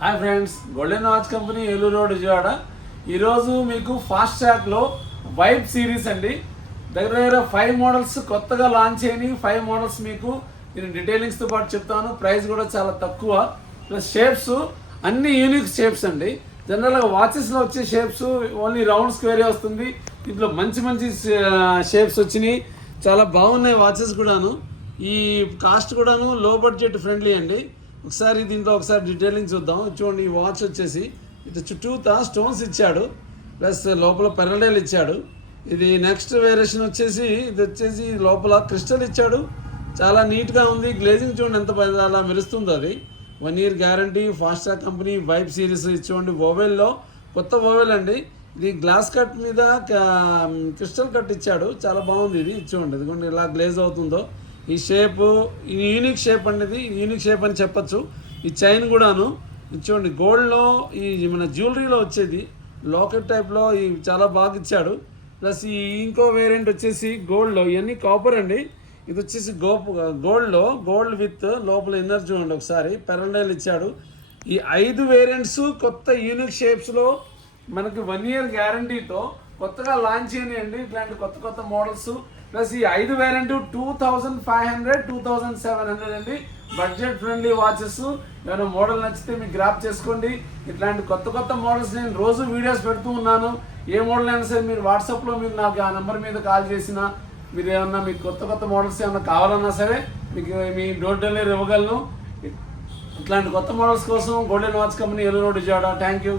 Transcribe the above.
Hi friends, golden watch company Eluru road Vijayawada. ఈరోజు మీకు fast ట్రాక్లో వైబ్ సిరీస్ అండి. దగ్గర దగ్గర 5 మోడల్స్ కొత్తగా లాంచ్ అయినాయి. 5 మోడల్స్ మీకు నేను డీటెయిలింగ్స్తో పాటు చెప్తాను. ప్రైస్ కూడా చాలా తక్కువ, ప్లస్ షేప్స్ అన్ని యూనిక్ షేప్స్ అండి. జనరల్గా వాచెస్లో వచ్చే షేప్స్ ఓన్లీ రౌండ్ స్క్వేరే వస్తుంది. దీంట్లో మంచి మంచి షేప్స్ వచ్చినాయి, చాలా బాగున్నాయి వాచెస్ కూడాను. ఈ కాస్ట్ కూడాను లో బడ్జెట్ ఫ్రెండ్లీ అండి. ఒకసారి దీంట్లో డీటెయిలింగ్ చూద్దాం. చూడండి, ఈ వాచ్ వచ్చేసి ఇటు చుట్టూతా స్టోన్స్ ఇచ్చాడు, ప్లస్ లోపల పెరడైల్ ఇచ్చాడు. ఇది నెక్స్ట్ వేరియేషన్ వచ్చేసి ఇది వచ్చేసి లోపల క్రిస్టల్ ఇచ్చాడు. చాలా నీట్గా ఉంది. గ్లేజింగ్ చూడండి ఎంత అలా మెరుస్తుందో. అది 1 year guarantee. Fast track company vibe series చూడండి. ఓవెల్లో కొత్త ఓవెల్ అండి. ఇది గ్లాస్ కట్ మీద క్రిస్టల్ కట్ ఇచ్చాడు. చాలా బాగుంది. ఇది చూడండి, ఇదిగోండి ఇలా గ్లేజ్ అవుతుందో. ఈ షేప్ యూనిక్ షేప్ అనేది యూనిక్ షేప్ అని చెప్పచ్చు. ఈ చైన్ కూడాను చూడండి, గోల్డ్లో ఈ మన జ్యువెలరీలో వచ్చేది లాకెట్ టైప్లో చాలా బాగా ఇచ్చాడు. ప్లస్ ఈ ఇంకో వేరియంట్ వచ్చేసి గోల్డ్లో, ఇవన్నీ కాపర్ అండి. ఇది వచ్చేసి గోల్డ్లో గోల్డ్ విత్ లోపల ఇన్నర్ చూడండి ఒకసారి పెరడైల్ ఇచ్చాడు. ఈ 5 వేరియంట్స్ కొత్త యూనిక్ షేప్స్లో మనకి 1 year గ్యారంటీతో కొత్తగా లాంచ్ అయినాయండి. ఇట్లాంటి కొత్త కొత్త మోడల్స్. ప్లస్ ఈ 5 వేరియంట్ 2500, 2700 అండి. Budget friendly watches. ఏమైనా మోడల్ నచ్చితే మీకు గ్రాప్ చేసుకోండి. ఇట్లాంటి కొత్త కొత్త మోడల్స్ నేను రోజు వీడియోస్ పెడుతూ ఉన్నాను. ఏ మోడల్ అయినా సరే మీరు వాట్సాప్లో మీరు నాకు ఆ నెంబర్ మీద కాల్ చేసినా, మీరు ఏమన్నా మీకు కొత్త కొత్త మోడల్స్ ఏమన్నా కావాలన్నా సరే మీకు మీ డోర్ డెలివరీ ఇవ్వగలను. ఇట్లాంటి కొత్త మోడల్స్ కోసం golden watch company Eluru road Vijayawada. Thank you.